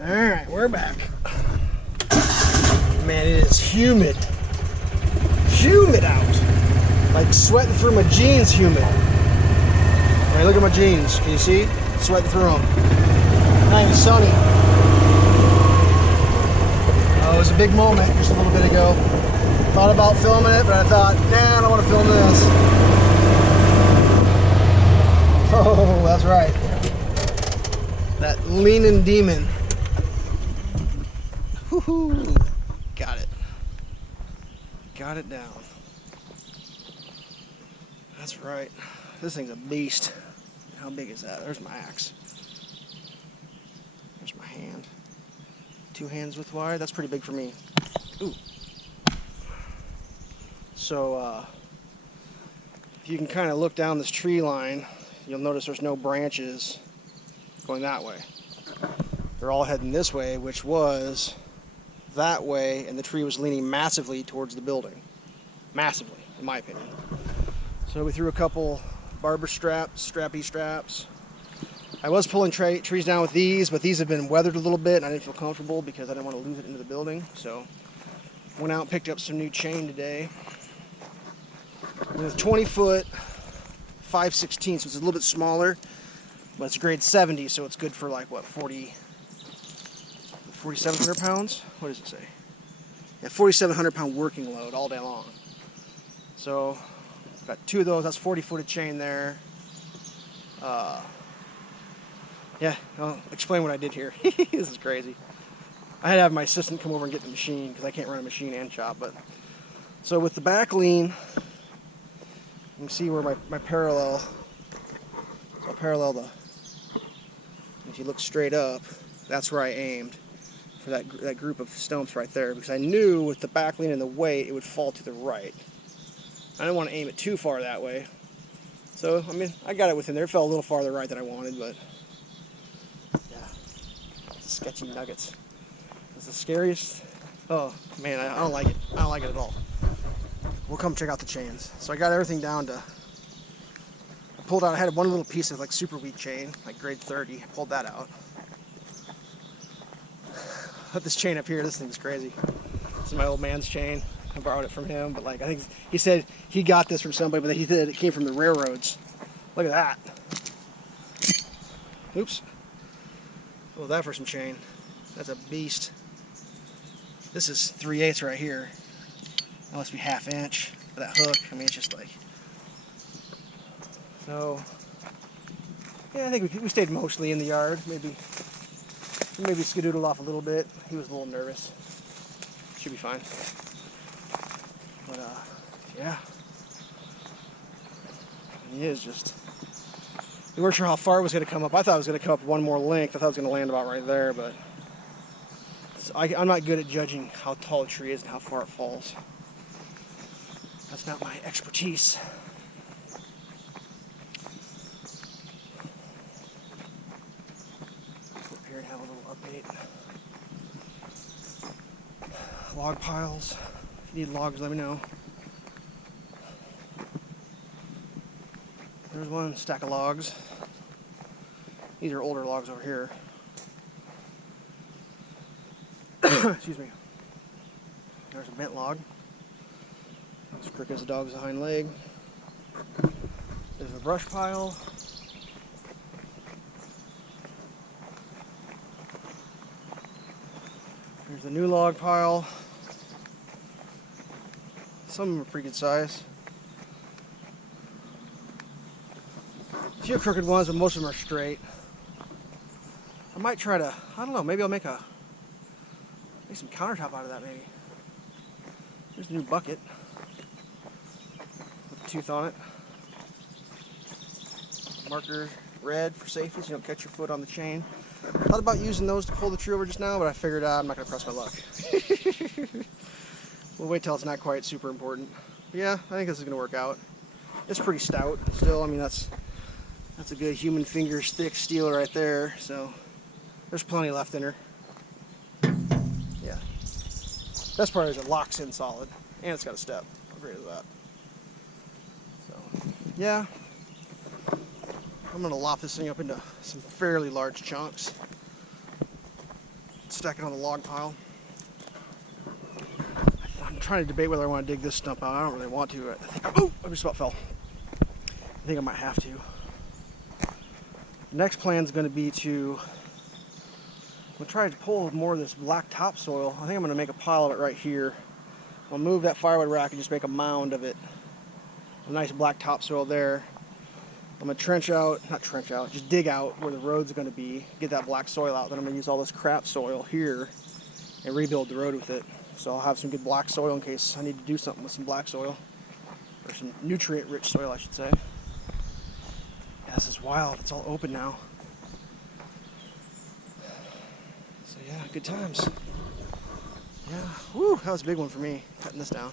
Alright, we're back. Man, it is humid. Humid out. Like sweating through my jeans humid. Alright, look at my jeans. Can you see? Sweating through them. Not even sunny. Oh, it was a big moment just a little bit ago. Thought about filming it, but I thought, nah, I don't want to film this. Oh, that's right. That leaning demon. Woohoo! Got it. Got it down. That's right. This thing's a beast. How big is that? There's my axe. There's my hand. 2 hands width wide. That's pretty big for me. Ooh. So, if you can kind of look down this tree line, you'll notice there's no branches going that way. They're all heading this way, which was that way, and the tree was leaning massively towards the building. Massively, in my opinion. So we threw a couple barber straps, strappy straps. I was pulling trees down with these, but these have been weathered a little bit, and I didn't feel comfortable because I didn't want to lose it into the building. So went out and picked up some new chain today. With 20-foot 5/16, so it's a little bit smaller, but it's grade 70, so it's good for like what, 4,700 pounds? What does it say? Yeah, 4,700 pound working load all day long. So got 2 of those. That's 40-foot of chain there. Yeah, I'll explain what I did here. This is crazy. I had to have my assistant come over and get the machine because I can't run a machine and chop. But so with the back lean, you can see where my parallel. So I'll parallel the. If you look straight up, that's where I aimed for that group of stumps right there, because I knew with the back lean and the weight it would fall to the right. I didn't want to aim it too far that way. So I mean, I got it within there. It fell a little farther right than I wanted, but yeah, sketchy nuggets. It's the scariest. Oh man, I don't like it. I don't like it at all. We'll come check out the chains. So I got everything down to. I pulled out. I had one little piece of like super weak chain, like grade 30. I pulled that out. Put this chain up here. This thing's crazy. This is my old man's chain. I borrowed it from him, but like I think he said he got this from somebody, but he said it came from the railroads. Look at that. Oops. What was that for some chain? That's a beast. This is 3/8 right here. That must be 1/2 inch for that hook. I mean, it's just like. So, yeah, I think we stayed mostly in the yard. Maybe skedoodled off a little bit. He was a little nervous. Should be fine. But, yeah. He is just. We weren't sure how far it was going to come up. I thought it was going to come up one more length. I thought it was going to land about right there, but I'm not good at judging how tall a tree is and how far it falls. That's not my expertise. Up here and have a little update. Log piles. If you need logs, let me know. There's one stack of logs. These are older logs over here. Excuse me. There's a bent log. As crooked as a dog's hind leg. There's a brush pile. There's a new log pile. Some of them are pretty good size. A few crooked ones, but most of them are straight. I might try to, I don't know, maybe I'll make some countertop out of that maybe. There's a new bucket with a tooth on it. Marker red for safety so you don't catch your foot on the chain. I thought about using those to pull the tree over just now, but I figured I'm not going to press my luck. We'll wait till it's not quite super important. But yeah, I think this is going to work out. It's pretty stout still. I mean, that's a good human fingers thick steel right there. So there's plenty left in her. Yeah. Best part is it locks in solid, and it's got a step. How great is that? So yeah. I'm going to lop this thing up into some fairly large chunks. stack it on the log pile. I'm trying to debate whether I want to dig this stump out. I don't really want to. I just about fell. I think I might have to. Next plan is going to be to try to pull more of this black topsoil. I think I'm going to make a pile of it right here. I'll move that firewood rack and just make a mound of it. A nice black topsoil there. I'm going to just dig out where the road's going to be, get that black soil out. Then I'm going to use all this crap soil here and rebuild the road with it. So I'll have some good black soil in case I need to do something with some black soil. Or some nutrient-rich soil, I should say. Yeah, this is wild. It's all open now. So yeah, good times. Yeah, whew, that was a big one for me, cutting this down.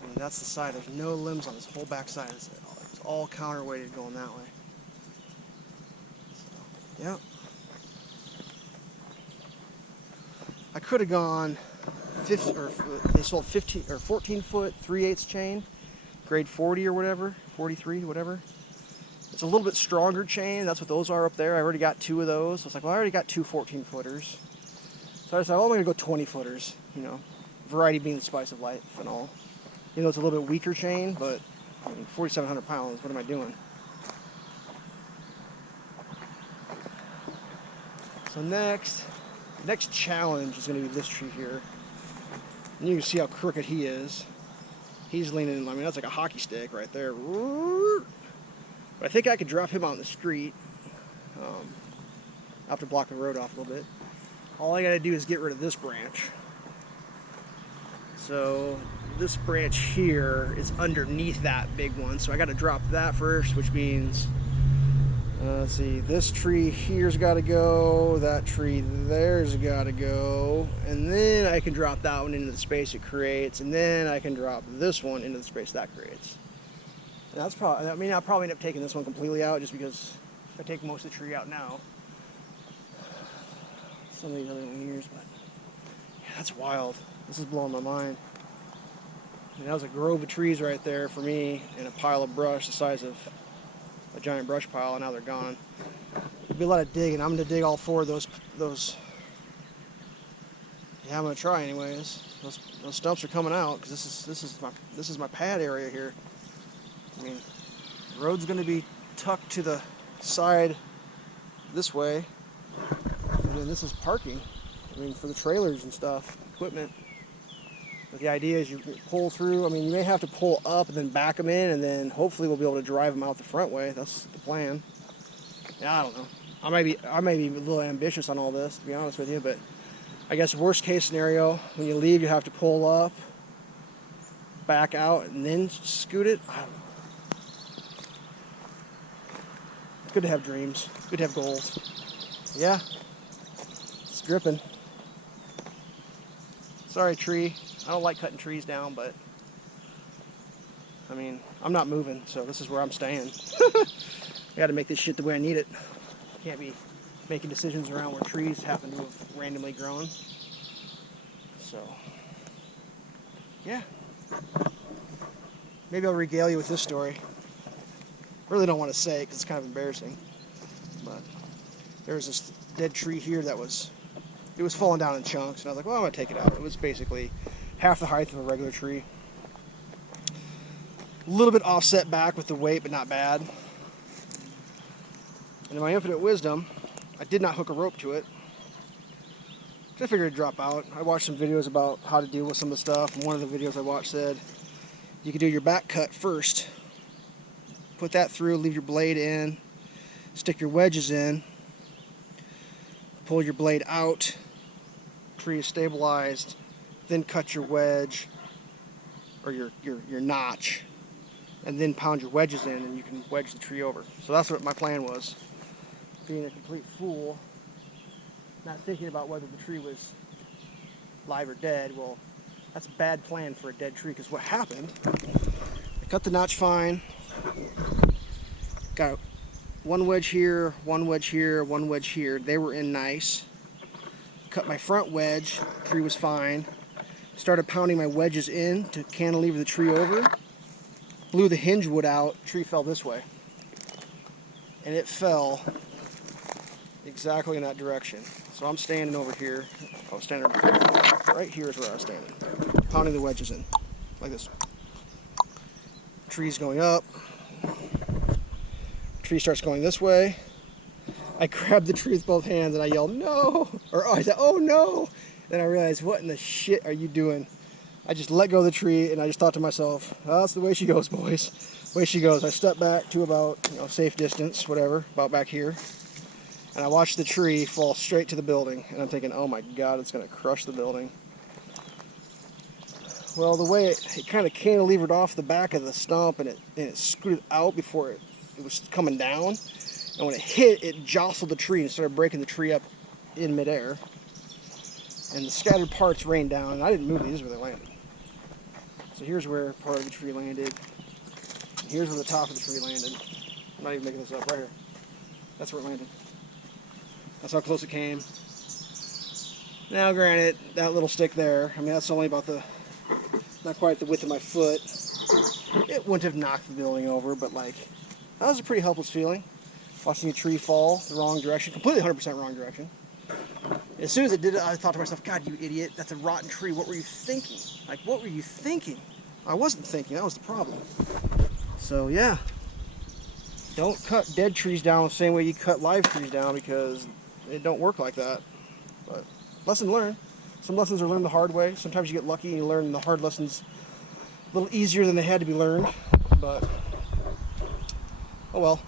I mean, that's the side. There's no limbs on this whole back side. It's all counterweighted going that way. So, yeah. I could have gone they sold 15 or 14 foot 3/8 chain, grade 40 or whatever, 43, whatever. It's a little bit stronger chain. That's what those are up there. I already got 2 of those. So it's like, well, I already got 2 14-footers. So I decided, well, I'm going to go 20-footers, you know, variety being the spice of life and all. You know, it's a little bit weaker chain, but I mean, 4,700 pounds, what am I doing? So next challenge is going to be this tree here. And you can see how crooked he is. He's leaning, I mean, that's like a hockey stick right there. But I think I could drop him out in the street. I have to block the road off a little bit. All I gotta do is get rid of this branch. So this branch here is underneath that big one. So I gotta drop that first, which means, let's see, this tree here's gotta go, that tree there's gotta go, and then I can drop that one into the space it creates, and then I can drop this one into the space that creates. And that's probably, I mean, I'll probably end up taking this one completely out just because if I take most of the tree out now, some of these other years, but yeah, that's wild. This is blowing my mind. I mean, that was a grove of trees right there for me and a pile of brush the size of a giant brush pile, and now they're gone. There'll be a lot of digging. I'm going to dig all 4 of those. Yeah, I'm going to try anyways. Those stumps are coming out because this is my pad area here. I mean, the road's going to be tucked to the side this way. And then this is parking. I mean, for the trailers and stuff, equipment. But the idea is you pull through. I mean, you may have to pull up and then back them in, and then hopefully we'll be able to drive them out the front way. That's the plan. Yeah, I don't know. I may be a little ambitious on all this, to be honest with you, but I guess worst case scenario, when you leave, you have to pull up, back out, and then scoot it. I don't know. It's good to have dreams. It's good to have goals. Yeah. It's dripping. Sorry, tree. I don't like cutting trees down, but I mean, I'm not moving, so this is where I'm staying. I got to make this shit the way I need it. Can't be making decisions around where trees happen to have randomly grown. So, yeah. Maybe I'll regale you with this story. Really don't want to say it because it's kind of embarrassing. But there was this dead tree here that was falling down in chunks, and I was like, well, I'm going to take it out. It was basically half the height of a regular tree. A little bit offset back with the weight, but not bad. And in my infinite wisdom, I did not hook a rope to it. I figured it'd drop out. I watched some videos about how to deal with some of the stuff, and one of the videos I watched said you could do your back cut first. Put that through, leave your blade in, stick your wedges in, pull your blade out, tree is stabilized, then cut your wedge, or your notch, and then pound your wedges in, and you can wedge the tree over. So that's what my plan was. Being a complete fool, not thinking about whether the tree was live or dead. Well, that's a bad plan for a dead tree, because what happened, I cut the notch fine, got one wedge here, one wedge here, one wedge here. They were in nice. Cut my front wedge, tree was fine. Started pounding my wedges in to cantilever the tree over. Blew the hinge wood out, tree fell this way. And it fell exactly in that direction. So I'm standing over here. I was standing right here is where I was standing, pounding the wedges in, like this. Tree's going up. Tree starts going this way. I grabbed the tree with both hands and I yelled, no! Or I said, oh no! Then I realized, what in the shit are you doing? I just let go of the tree and I just thought to myself, oh, that's the way she goes, boys. Way she goes. I stepped back to about, safe distance, whatever, about back here. And I watched the tree fall straight to the building. And I'm thinking, oh my God, it's going to crush the building. Well, the way it kind of cantilevered off the back of the stump and it scooted out before it was coming down. And when it hit, it jostled the tree and started breaking the tree up in midair. And the scattered parts rained down. And I didn't move these where they landed. So here's where part of the tree landed. And here's where the top of the tree landed. I'm not even making this up, right here. That's where it landed. That's how close it came. Now, granted, that little stick there, I mean, that's only about not quite the width of my foot. It wouldn't have knocked the building over, but like, that was a pretty helpless feeling. Watching a tree fall the wrong direction, completely 100% wrong direction. As soon as it did it, I thought to myself, God, you idiot, that's a rotten tree. What were you thinking? Like, what were you thinking? I wasn't thinking, that was the problem. So, yeah. Don't cut dead trees down the same way you cut live trees down because it don't work like that. But, lesson learned. Some lessons are learned the hard way. Sometimes you get lucky and you learn the hard lessons a little easier than they had to be learned. But, oh well.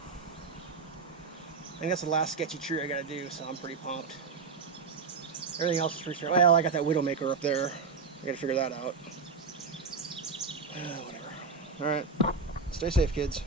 I think that's the last sketchy tree I gotta do, so I'm pretty pumped. Everything else is pretty straight. Well, I got that Widowmaker up there. I gotta figure that out. Whatever. Alright. Stay safe, kids.